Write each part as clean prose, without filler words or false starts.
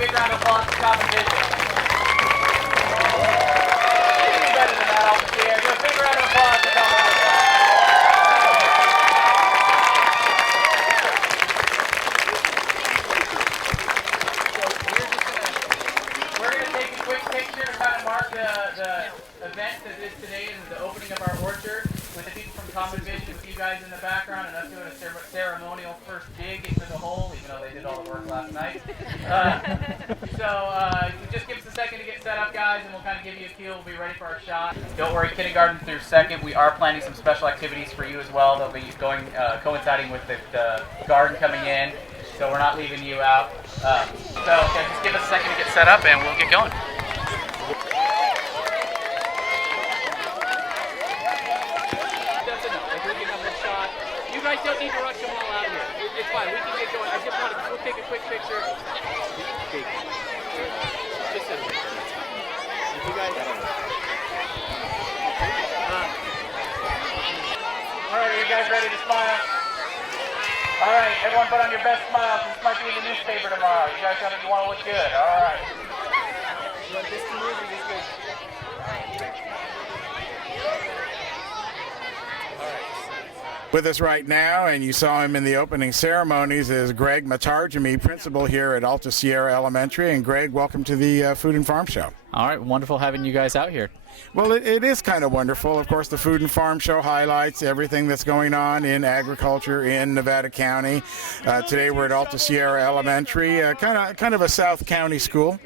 big round of applause for Common Vision. Even better than that, Alta Sierra. Give a big round of applause for Common Vision. We're going to take a quick picture to kind of mark the event that is today, is the opening of our orchard with the people from Common Vision, with you guys in the background, and us doing a ceremonial first dig into the hole, even though they did all the work last night. Just give us a second to get set up, guys, and we'll kind of give you a feel. We'll be ready for our shot. Don't worry, kindergarten through second, we are planning some special activities for you as well. They'll be going coinciding with the garden coming in, so we're not leaving you out. Just give us a second to get set up, and we'll get going. You guys don't need to rush them all out here. It's fine. We can get going. I just want to take a quick picture. Just a minute. You guys. All right, are you guys ready to smile? All right, everyone put on your best smiles. This might be in the newspaper tomorrow. You guys want to look good. All right. You want this to move or this good? With us right now, and you saw him in the opening ceremonies, is Greg Matarjami, principal here at Alta Sierra Elementary. And Greg, welcome to the Food and Farm Show. All right, wonderful having you guys out here. Well, it is kind of wonderful. Of course, the Food and Farm Show highlights everything that's going on in agriculture in Nevada County. Today we're at Alta Sierra Elementary, kind of a South County school.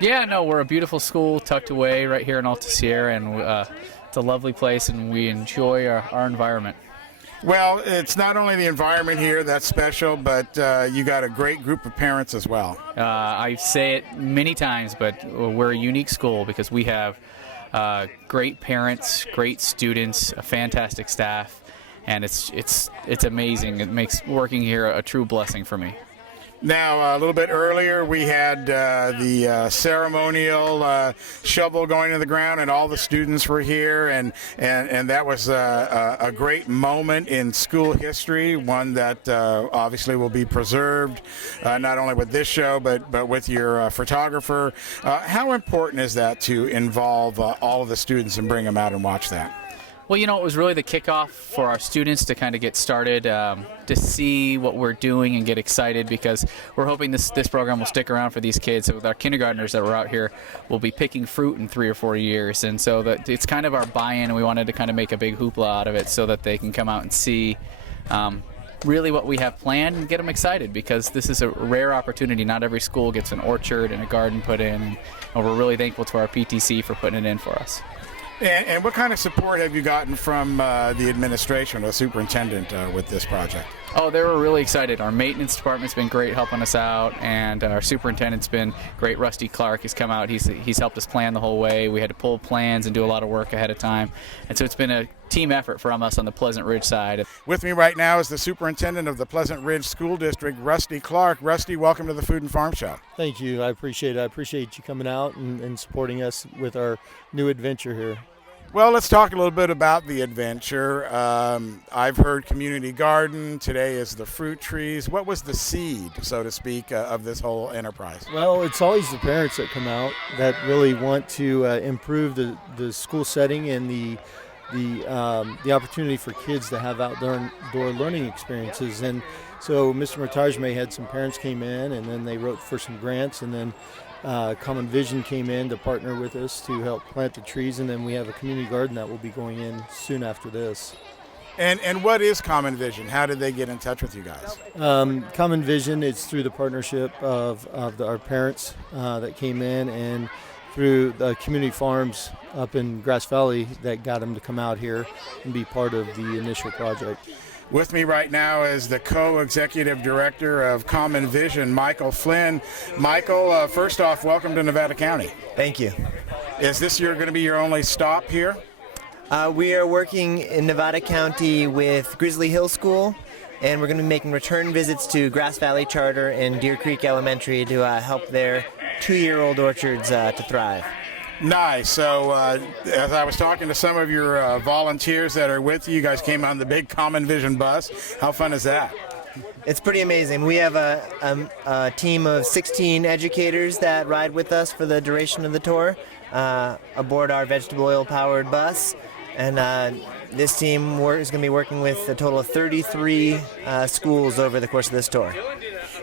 Yeah, no, we're a beautiful school tucked away right here in Alta Sierra, and it's a lovely place, and we enjoy our environment. Well, it's not only the environment here that's special, but you got a great group of parents as well. I say it many times, but we're a unique school because we have great parents, great students, a fantastic staff, and it's amazing. It makes working here a true blessing for me. Now, a little bit earlier, we had the ceremonial shovel going in the ground, and all the students were here, and that was a great moment in school history, one that obviously will be preserved, not only with this show, but with your photographer. How important is that to involve all of the students and bring them out and watch that? Well, you know, it was really the kickoff for our students to kind of get started, to see what we're doing and get excited, because we're hoping this program will stick around for these kids. So with our kindergartners that were out here, we'll be picking fruit in 3 or 4 years. And so that it's kind of our buy-in, and we wanted to kind of make a big hoopla out of it so that they can come out and see really what we have planned and get them excited, because this is a rare opportunity. Not every school gets an orchard and a garden put in, and we're really thankful to our PTC for putting it in for us. And what kind of support have you gotten from the administration, the superintendent, with this project? Oh, they were really excited. Our maintenance department's been great helping us out, and our superintendent's been great. Rusty Clark has come out. He's helped us plan the whole way. We had to pull plans and do a lot of work ahead of time, and so it's been a team effort from us on the Pleasant Ridge side. With me right now is the superintendent of the Pleasant Ridge School District, Rusty Clark. Rusty, welcome to the Food and Farm Show. Thank you. I appreciate it. I appreciate you coming out and supporting us with our new adventure here. Well, let's talk a little bit about the adventure. I've heard community garden. Today is the fruit trees. What was the seed, so to speak, of this whole enterprise? Well, it's always the parents that come out that really want to improve the school setting and the opportunity for kids to have outdoor learning experiences. And so Mr. Matarjame had some parents came in, and then they wrote for some grants, and then Common Vision came in to partner with us to help plant the trees, and then we have a community garden that will be going in soon after this. And what is Common Vision? How did they get in touch with you guys? Common Vision, it's through the partnership of our parents that came in, and through the community farms up in Grass Valley that got them to come out here and be part of the initial project. With me right now is the co-executive director of Common Vision, Michael Flynn. Michael, first off, welcome to Nevada County. Thank you. Is this going to be your only stop here? We are working in Nevada County with Grizzly Hill School, and we're going to be making return visits to Grass Valley Charter and Deer Creek Elementary to help their 2-year-old orchards to thrive. Nice. So as I was talking to some of your volunteers that are with you, you guys came on the big Common Vision bus. How fun is that? It's pretty amazing. We have a team of 16 educators that ride with us for the duration of the tour aboard our vegetable oil-powered bus. And this team is going to be working with a total of 33 schools over the course of this tour.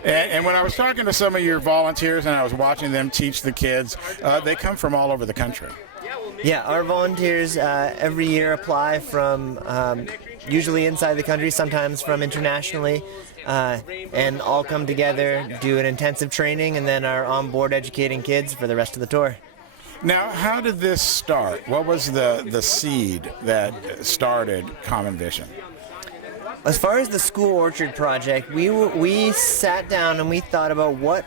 And when I was talking to some of your volunteers and I was watching them teach the kids, they come from all over the country. Yeah, our volunteers every year apply from usually inside the country, sometimes from internationally, and all come together, do an intensive training, and then are on board educating kids for the rest of the tour. Now, how did this start? What was the seed that started Common Vision? As far as the School Orchard Project, we sat down and we thought about what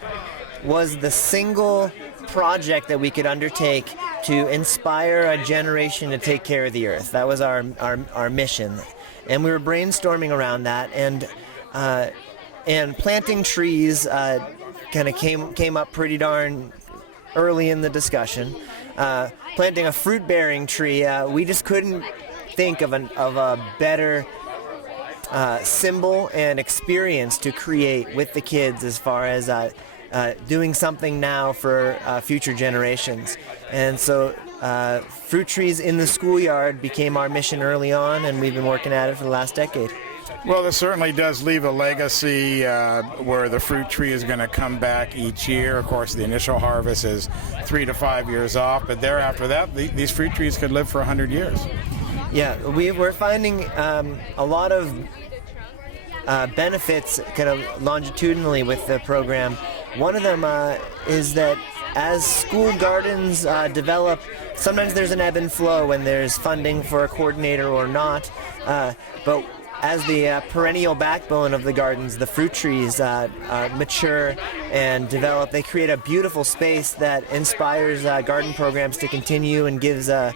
was the single project that we could undertake to inspire a generation to take care of the earth. That was our mission. And we were brainstorming around that, and planting trees kind of came up pretty darn early in the discussion. Planting a fruit-bearing tree, we just couldn't think of a better symbol and experience to create with the kids as far as doing something now for future generations. And so fruit trees in the schoolyard became our mission early on, and we've been working at it for the last decade. Well, this certainly does leave a legacy where the fruit tree is going to come back each year. Of course, the initial harvest is 3 to 5 years off, but thereafter that, these fruit trees could live for 100 years. Yeah, we're finding a lot of benefits kind of longitudinally with the program. One of them is that as school gardens develop, sometimes there's an ebb and flow when there's funding for a coordinator or not, but as the perennial backbone of the gardens, the fruit trees mature and develop. They create a beautiful space that inspires garden programs to continue and gives an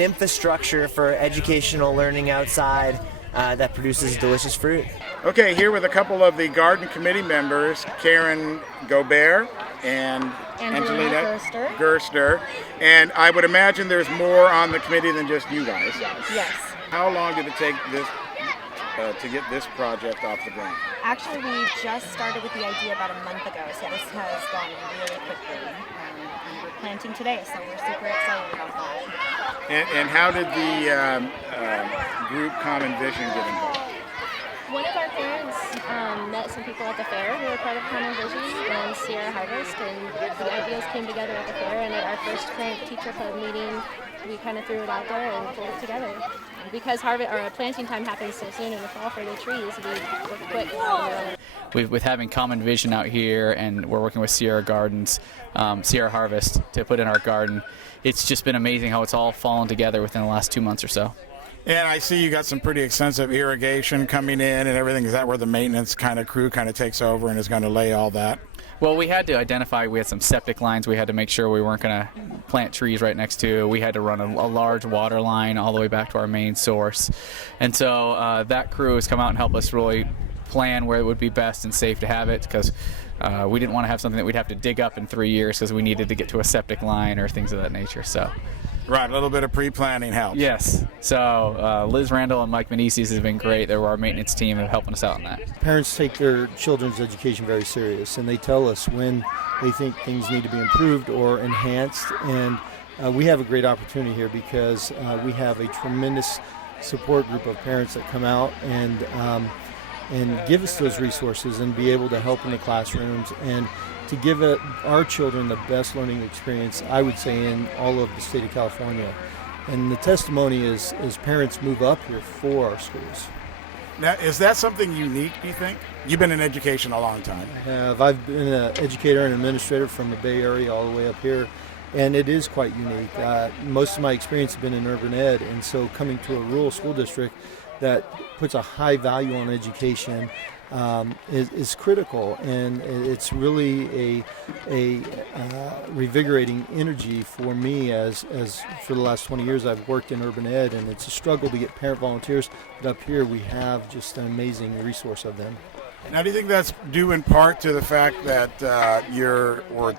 infrastructure for educational learning outside that produces delicious fruit. Okay, here with a couple of the garden committee members, Karen Gobert and Angelina Gerster. And I would imagine there's more on the committee than just you guys. Yes. How long did it take this to get this project off the ground? Actually, we just started with the idea about a month ago, so this has gone really quickly. And we're planting today, so we're super excited about that. And how did the group Common Vision get involved? One of our parents met some people at the fair who were part of Common Vision and Sierra Harvest, and the ideas came together at the fair, and at our first parent-teacher club meeting, we kind of threw it out there and pulled it together. And because planting time happens so soon in the fall for the trees, we worked quick. With having Common Vision out here, and we're working with Sierra Gardens, Sierra Harvest to put in our garden, it's just been amazing how it's all fallen together within the last 2 months or so. And I see you got some pretty extensive irrigation coming in and everything. Is that where the maintenance crew takes over and is going to lay all that? Well, we had to identify, we had some septic lines we had to make sure we weren't going to plant trees right next to. We had to run a large water line all the way back to our main source. And so that crew has come out and helped us really plan where it would be best and safe to have it, because we didn't want to have something that we'd have to dig up in 3 years because we needed to get to a septic line or things of that nature. So. Right, a little bit of pre-planning helps. Yes. So Liz Randall and Mike Meneses has been great. They were our maintenance team and helping us out on that. Parents take their children's education very serious, and they tell us when they think things need to be improved or enhanced. And we have a great opportunity here because we have a tremendous support group of parents that come out and give us those resources and be able to help in the classrooms and to give our children the best learning experience, I would say, in all of the state of California. And the testimony is parents move up here for our schools. Now, is that something unique, do you think? You've been in education a long time. I've been an educator and administrator from the Bay Area all the way up here, and it is quite unique. Most of my experience has been in urban ed, and so coming to a rural school district that puts a high value on education is critical, and it's really a revigorating energy for me as for the last 20 years I've worked in urban ed, and it's a struggle to get parent volunteers, but up here we have just an amazing resource of them. Now, do you think that's due in part to the fact that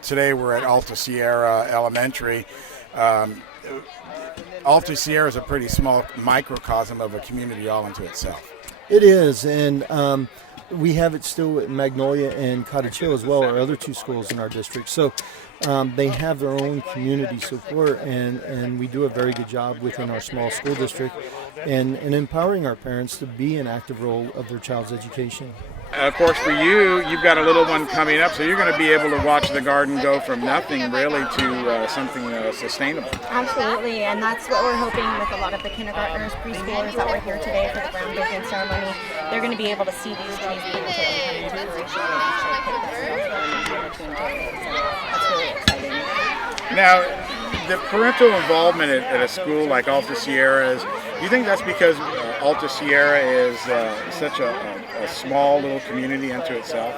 today we're at Alta Sierra Elementary? Alta Sierra is a pretty small microcosm of a community all unto itself. It is, and we have it still at Magnolia and Cottage Hill as well, our other two schools in our district. So they have their own community support, and we do a very good job within our small school district and empowering our parents to be an active role of their child's education. Of course, for you, you've got a little one coming up, so you're going to be able to watch the garden go from nothing really to something sustainable. Absolutely, and that's what we're hoping with a lot of the kindergartners, preschoolers that were here today for the groundbreaking ceremony. They're going to be able to see these trees planted and come into fruition and actually pick the fruit to enjoy it. So that's really exciting. Now, the parental involvement at a school like Alta Sierra do you think that's because Alta Sierra is such a small little community unto itself?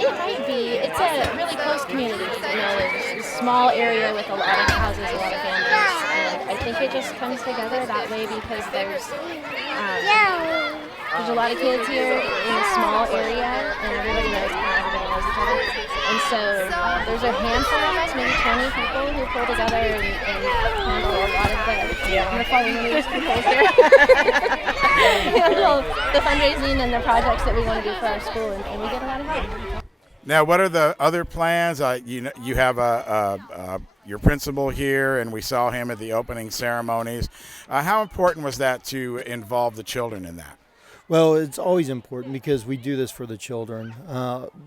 It might be. It's a really close community. It's a small area with a lot of houses, a lot of families, and I think it just comes together that way because there's a lot of kids here in a small area, and everybody knows each other. And so there's a handful of us, maybe 20 people, who pull together and handle a lot of the following news people here. Handle the fundraising and the projects that we want to do for our school, and we get a lot of help. Now, what are the other plans? You have your principal here, and we saw him at the opening ceremonies. How important was that to involve the children in that? Well, it's always important because we do this for the children.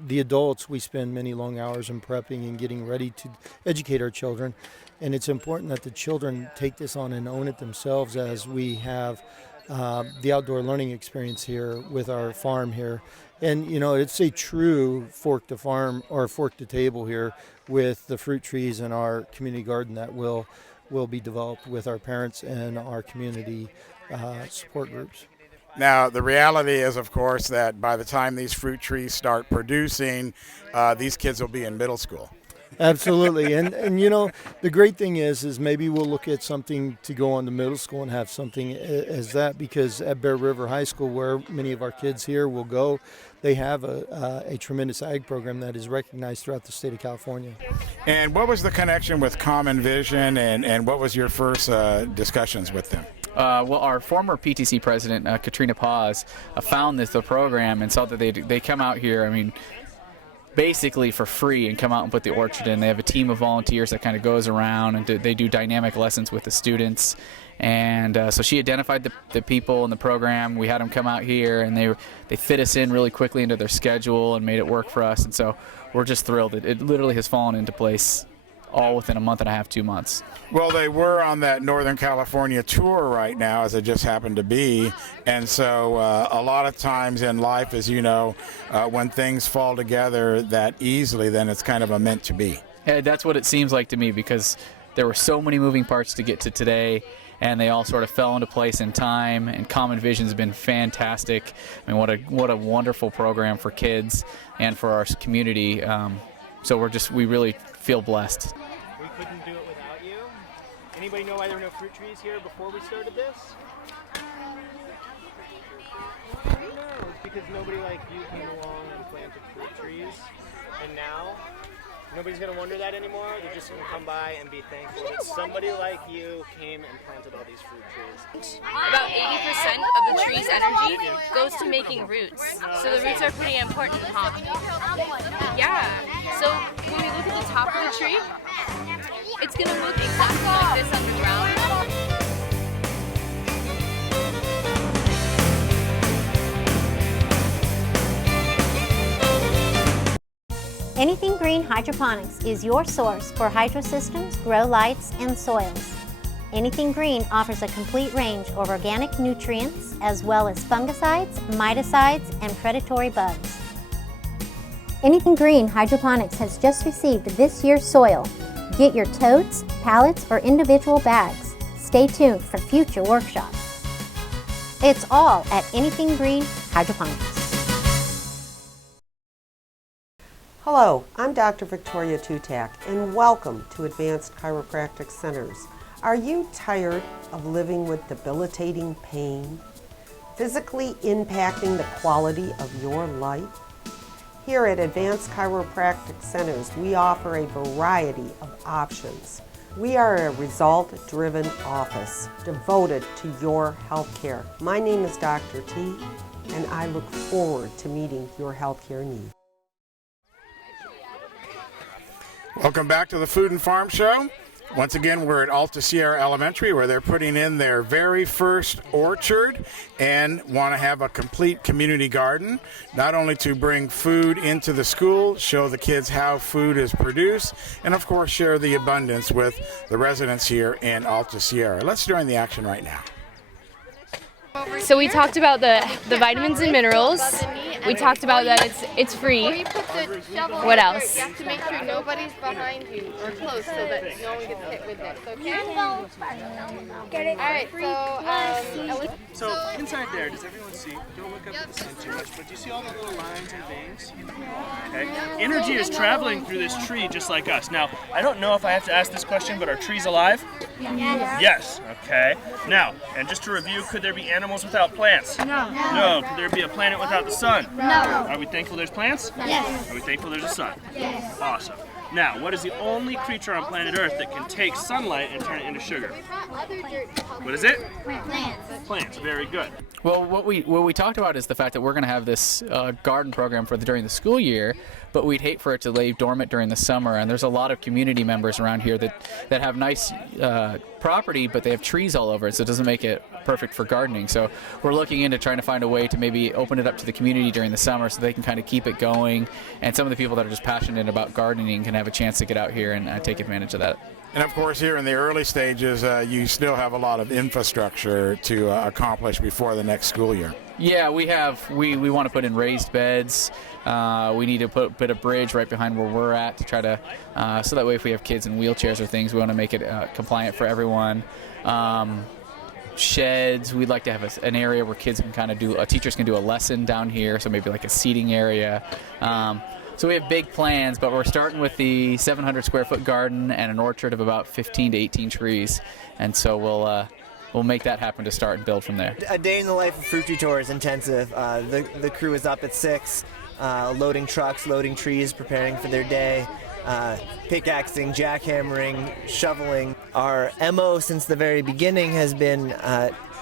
The adults, we spend many long hours in prepping and getting ready to educate our children. And it's important that the children take this on and own it themselves as we have the outdoor learning experience here with our farm here. And, you know, it's a true fork to farm or fork to table here with the fruit trees in our community garden that will be developed with our parents and our community support groups. Now, the reality is, of course, that by the time these fruit trees start producing, these kids will be in middle school. Absolutely. And you know, the great thing is maybe we'll look at something to go on to middle school and have something as that, because at Bear River High School, where many of our kids here will go, they have a tremendous ag program that is recognized throughout the state of California. And what was the connection with Common Vision, and what was your first discussions with them? Well, our former PTC president, Katrina Paz, found the program and saw that they come out here, I mean, basically for free, and come out and put the orchard in. They have a team of volunteers that kind of goes around, and they do dynamic lessons with the students. And so she identified the people in the program. We had them come out here, and they fit us in really quickly into their schedule and made it work for us. And so we're just thrilled. It literally has fallen into place all within a month and a half, 2 months. Well, they were on that Northern California tour right now, as it just happened to be. And so a lot of times in life, as you know, when things fall together that easily, then it's kind of a meant to be. Yeah, that's what it seems like to me, because there were so many moving parts to get to today, and they all sort of fell into place in time, and Common Vision's been fantastic. I mean, what a wonderful program for kids and for our community. So we really feel blessed. We couldn't do it without you. Anybody know why there were no fruit trees here before we started this? No, it's because nobody like you came along and planted fruit trees. And now, nobody's going to wonder that anymore. They're just going to come by and be thankful that somebody like you came and planted all these fruit trees. About 80% of the tree's energy goes to making roots. So the roots are pretty important, huh? Yeah. So when we look at the top of the tree, it's going to look exactly like this underground. Anything Green Hydroponics is your source for hydro systems, grow lights, and soils. Anything Green offers a complete range of organic nutrients as well as fungicides, miticides, and predatory bugs. Anything Green Hydroponics has just received this year's soil. Get your totes, pallets, or individual bags. Stay tuned for future workshops. It's all at Anything Green Hydroponics. Hello, I'm Dr. Victoria Tutak, and welcome to Advanced Chiropractic Centers. Are you tired of living with debilitating pain, physically impacting the quality of your life? Here at Advanced Chiropractic Centers, we offer a variety of options We are a result-driven office devoted to your health care. My name is Dr. T, and I look forward to meeting your health care needs. Welcome back to the Food and Farm Show. Once again, we're at Alta Sierra Elementary, where they're putting in their very first orchard and want to have a complete community garden, not only to bring food into the school, show the kids how food is produced, and of course share the abundance with the residents here in Alta Sierra. Let's join the action right now. So we talked about the vitamins and minerals. We talked about that it's free. What else? You have to make sure nobody's behind you or close so that no one gets hit with this, okay? Alright, So inside there, does everyone see? Don't look up at the sun too much, but do you see all the little lines and veins? Okay. Energy is traveling through this tree just like us. Now, I don't know if I have to ask this question, but are trees alive? Yes. Okay. Now, and just to review, could there be animals without plants? No. No. Could there be a planet without the sun? No. Are we thankful there's plants? Yes. Are we thankful there's a sun? Yes. Awesome. Now, what is the only creature on planet Earth that can take sunlight and turn it into sugar? What is it? Plants. Plants. Very good. Well, what we talked about is the fact that we're going to have this garden program during the school year, but we'd hate for it to lay dormant during the summer. And there's a lot of community members around here that have nice property, but they have trees all over it, so it doesn't make it perfect for gardening. So we're looking into trying to find a way to maybe open it up to the community during the summer so they can kind of keep it going. And some of the people that are just passionate about gardening can have a chance to get out here and take advantage of that. And of course, here in the early stages, you still have a lot of infrastructure to accomplish before the next school year. Yeah, we want to put in raised beds. We need to put a bridge right behind where we're at to try to, so that way if we have kids in wheelchairs or things, we want to make it compliant for everyone. Sheds, we'd like to have an area where kids can kind of teachers can do a lesson down here, so maybe like a seating area. So we have big plans, but we're starting with the 700 square foot garden and an orchard of about 15 to 18 trees. And so we'll make that happen to start and build from there. A day in the life of Fruit Tree Tour is intensive. The crew is up at 6, loading trucks, loading trees, preparing for their day, pickaxing, jackhammering, shoveling. Our MO since the very beginning has been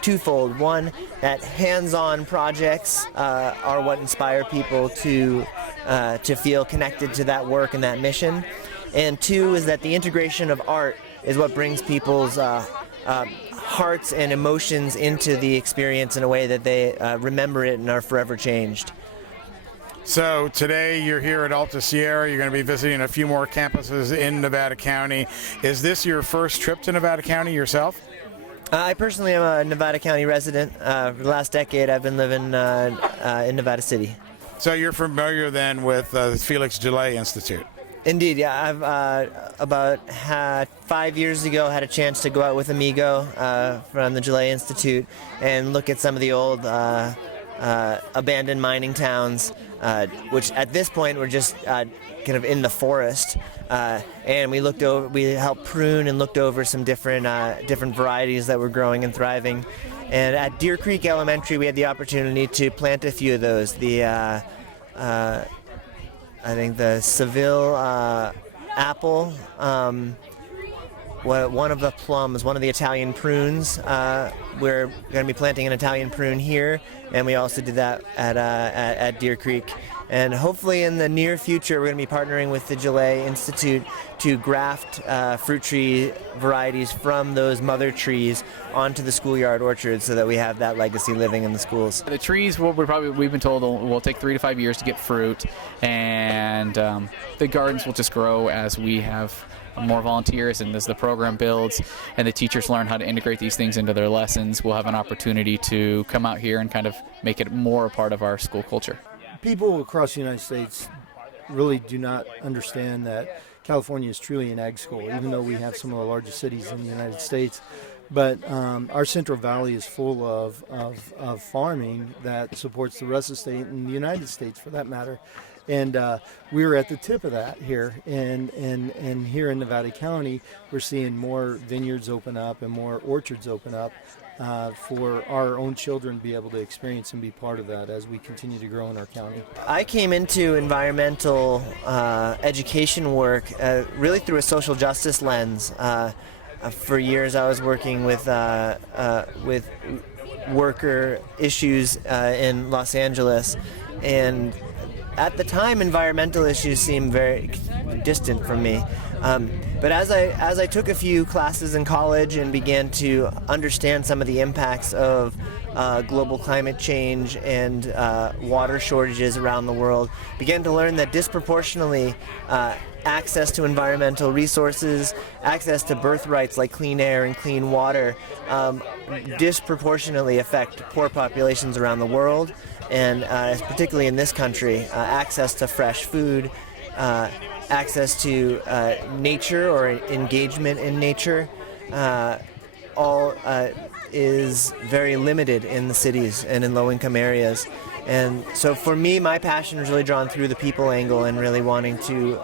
twofold. One, that hands-on projects are what inspire people to feel connected to that work and that mission. And two is that the integration of art is what brings people's hearts and emotions into the experience in a way that they remember it and are forever changed. So today you're here at Alta Sierra. You're going to be visiting a few more campuses in Nevada County. Is this your first trip to Nevada County yourself? I personally am a Nevada County resident. For the last decade I've been living in Nevada City. So you're familiar then with the Felix Gillet Institute? Indeed, yeah. I've about 5 years ago had a chance to go out with Amigo from the Gillet Institute and look at some of the old abandoned mining towns, which at this point were just kind of in the forest. And we helped prune and looked over some different varieties that were growing and thriving. And at Deer Creek Elementary, we had the opportunity to plant a few of those. I think the Seville apple, one of the plums, one of the Italian prunes. We're going to be planting an Italian prune here, and we also did that at Deer Creek. And hopefully in the near future, we're going to be partnering with the Gillet Institute to graft fruit tree varieties from those mother trees onto the schoolyard orchards so that we have that legacy living in the schools. The trees, we've been told, will take 3 to 5 years to get fruit, and the gardens will just grow as we have more volunteers and as the program builds and the teachers learn how to integrate these things into their lessons. We'll have an opportunity to come out here and kind of make it more a part of our school culture. People across the United States really do not understand that California is truly an ag school, even though we have some of the largest cities in the United States. But our Central Valley is full of farming that supports the rest of the state and the United States, for that matter. And we're at the tip of that here. And here in Nevada County, we're seeing more vineyards open up and more orchards open up. for our own children to be able to experience and be part of that as we continue to grow in our county. I came into environmental education work really through a social justice lens. For years I was working with worker issues in Los Angeles, and at the time environmental issues seemed very distant from me. But as I took a few classes in college and began to understand some of the impacts of global climate change and water shortages around the world, began to learn that disproportionately access to environmental resources, access to birthrights like clean air and clean water, disproportionately affect poor populations around the world, and particularly in this country, access to fresh food, access to nature or engagement in nature, all is very limited in the cities and in low-income areas. And so for me, my passion is really drawn through the people angle and really wanting to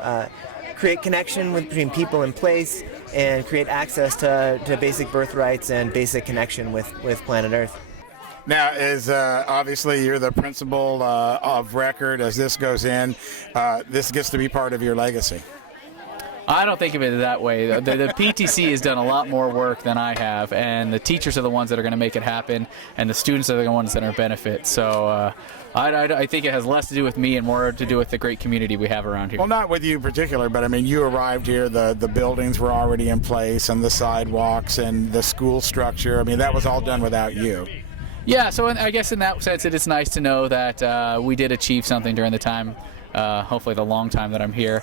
create connection between people and place and create access to basic birthrights and basic connection with planet Earth. Now, as obviously you're the principal of record as this goes in, this gets to be part of your legacy. I don't think of it that way. The PTC has done a lot more work than I have, and the teachers are the ones that are going to make it happen, and the students are the ones that are benefit. So I think it has less to do with me and more to do with the great community we have around here. Well, not with you in particular, but I mean, you arrived here, the buildings were already in place, and the sidewalks and the school structure. I mean, that was all done without you. Yeah, so I guess in that sense, it is nice to know that we did achieve something during the time, hopefully the long time that I'm here,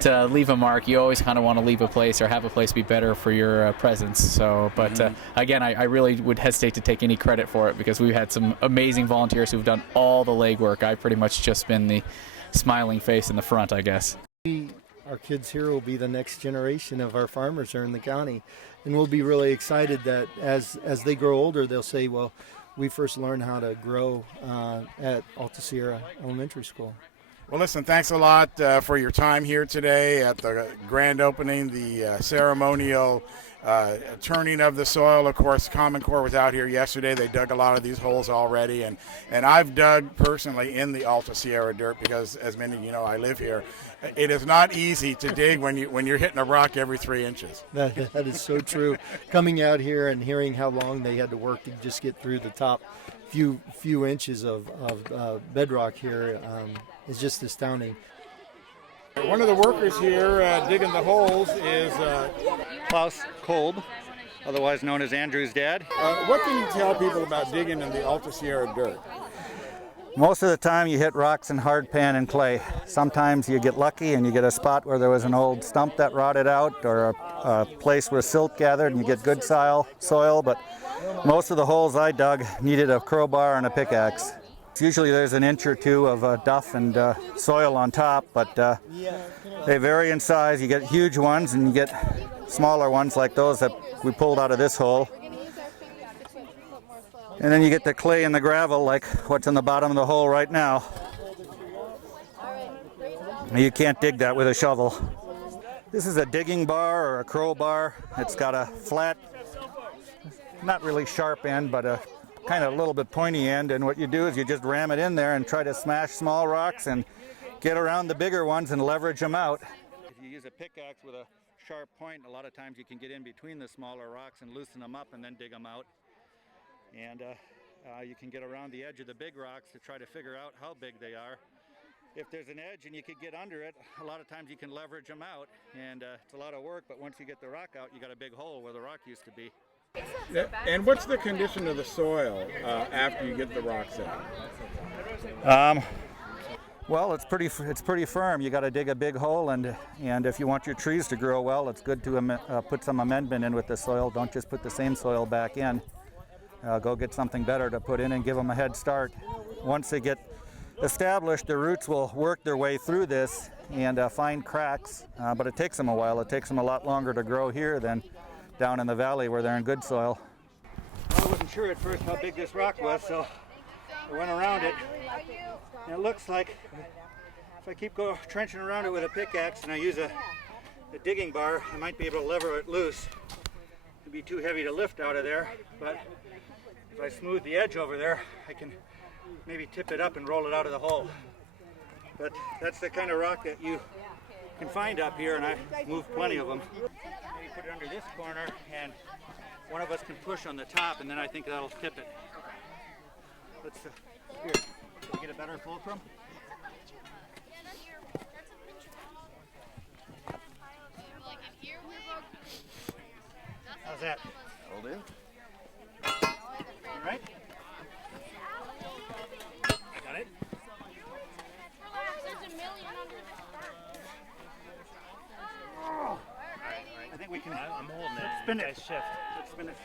to leave a mark. You always kind of want to leave a place or have a place be better for your presence. So, but again, I really would hesitate to take any credit for it because we've had some amazing volunteers who've done all the legwork. I've pretty much just been the smiling face in the front, I guess. Our kids here will be the next generation of our farmers here in the county, and we'll be really excited that as they grow older, they'll say, well, we first learned how to grow at Alta Sierra Elementary School. Well, listen, thanks a lot for your time here today at the grand opening, the ceremonial turning of the soil. Of course, Common Core was out here yesterday. They dug a lot of these holes already, and I've dug personally in the Alta Sierra dirt because, as many of you know, I live here. It is not easy to dig when you're hitting a rock every 3 inches. That is so true. Coming out here and hearing how long they had to work to just get through the top few inches of bedrock here is just astounding. One of the workers here digging the holes is Klaus Kolb, otherwise known as Andrew's dad. What can you tell people about digging in the Alta Sierra dirt? Most of the time you hit rocks and hard pan and clay. Sometimes you get lucky and you get a spot where there was an old stump that rotted out or a place where silt gathered and you get good soil, but most of the holes I dug needed a crowbar and a pickaxe. Usually there's an inch or two of duff and soil on top, but they vary in size. You get huge ones and you get smaller ones like those that we pulled out of this hole. And then you get the clay and the gravel like what's in the bottom of the hole right now. You can't dig that with a shovel. This is a digging bar or a crowbar. It's got a flat, not really sharp end, but a kind of a little bit pointy end, and what you do is you just ram it in there and try to smash small rocks and get around the bigger ones and leverage them out. If you use a pickaxe with a sharp point, a lot of times you can get in between the smaller rocks and loosen them up and then dig them out. And you can get around the edge of the big rocks to try to figure out how big they are. If there's an edge and you could get under it, a lot of times you can leverage them out, and it's a lot of work, but once you get the rock out, you got a big hole where the rock used to be. And what's the condition of the soil after you get the rocks out? Well, it's pretty firm. You got to dig a big hole, and if you want your trees to grow well, it's good to put some amendment in with the soil. Don't just put the same soil back in. Go get something better to put in and give them a head start. Once they get established, the roots will work their way through this and find cracks, but it takes them a while. It takes them a lot longer to grow here than down in the valley where they're in good soil. I wasn't sure at first how big this rock was, so I went around it. And it looks like if I keep trenching around it with a pickaxe and I use a digging bar, I might be able to lever it loose It'd be too heavy to lift out of there, but if I smooth the edge over there, I can maybe tip it up and roll it out of the hole. But that's the kind of rock that you can find up here, and I moved plenty of them. Maybe put it under this corner, and one of us can push on the top, and then I think that'll tip it. Let's here. Can we get a better fulcrum? How's that? Hold in. All right. Got it. I think we can. I'm holding it. Spin it. Nice shift. Let's spin it.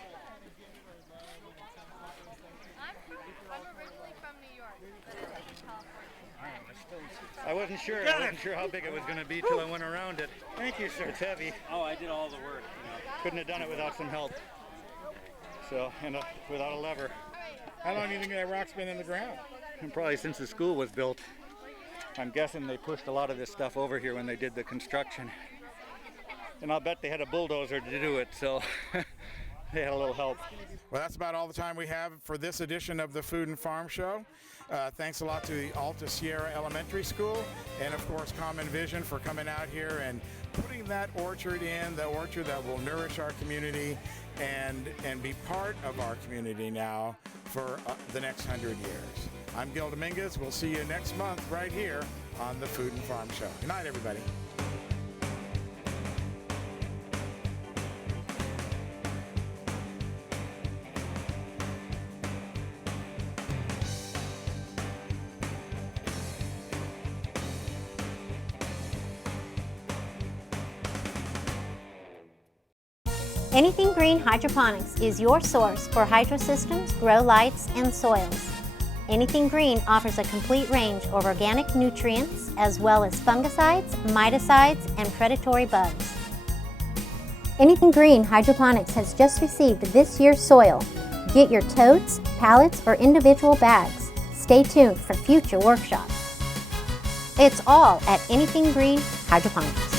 I wasn't sure. I wasn't sure how big it was going to be till I went around it. Thank you, sir. It's heavy. Oh, I did all the work. Couldn't have done it without some help. So, and without a lever. How long do you think that rock's been in the ground? And probably since the school was built. I'm guessing they pushed a lot of this stuff over here when they did the construction. And I'll bet they had a bulldozer to do it, so they had a little help. Well, that's about all the time we have for this edition of the Food and Farm Show. Thanks a lot to the Alta Sierra Elementary School and, of course, Common Vision for coming out here and putting that orchard in, the orchard that will nourish our community and be part of our community now for the next 100 years. I'm Gil Dominguez. We'll see you next month right here on the Food and Farm Show. Good night, everybody. Anything Green Hydroponics is your source for hydro systems, grow lights, and soils. Anything Green offers a complete range of organic nutrients as well as fungicides, miticides, and predatory bugs. Anything Green Hydroponics has just received this year's soil. Get your totes, pallets, or individual bags. Stay tuned for future workshops. It's all at Anything Green Hydroponics.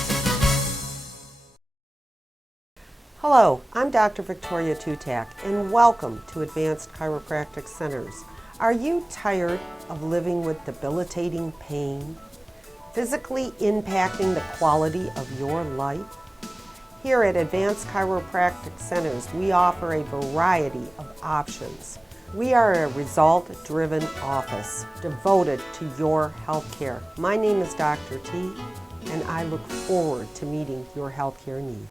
Hello, I'm Dr. Victoria Tutak, and welcome to Advanced Chiropractic Centers. Are you tired of living with debilitating pain, physically impacting the quality of your life? Here at Advanced Chiropractic Centers, we offer a variety of options. We are a result-driven office devoted to your health care. My name is Dr. T, and I look forward to meeting your health care needs.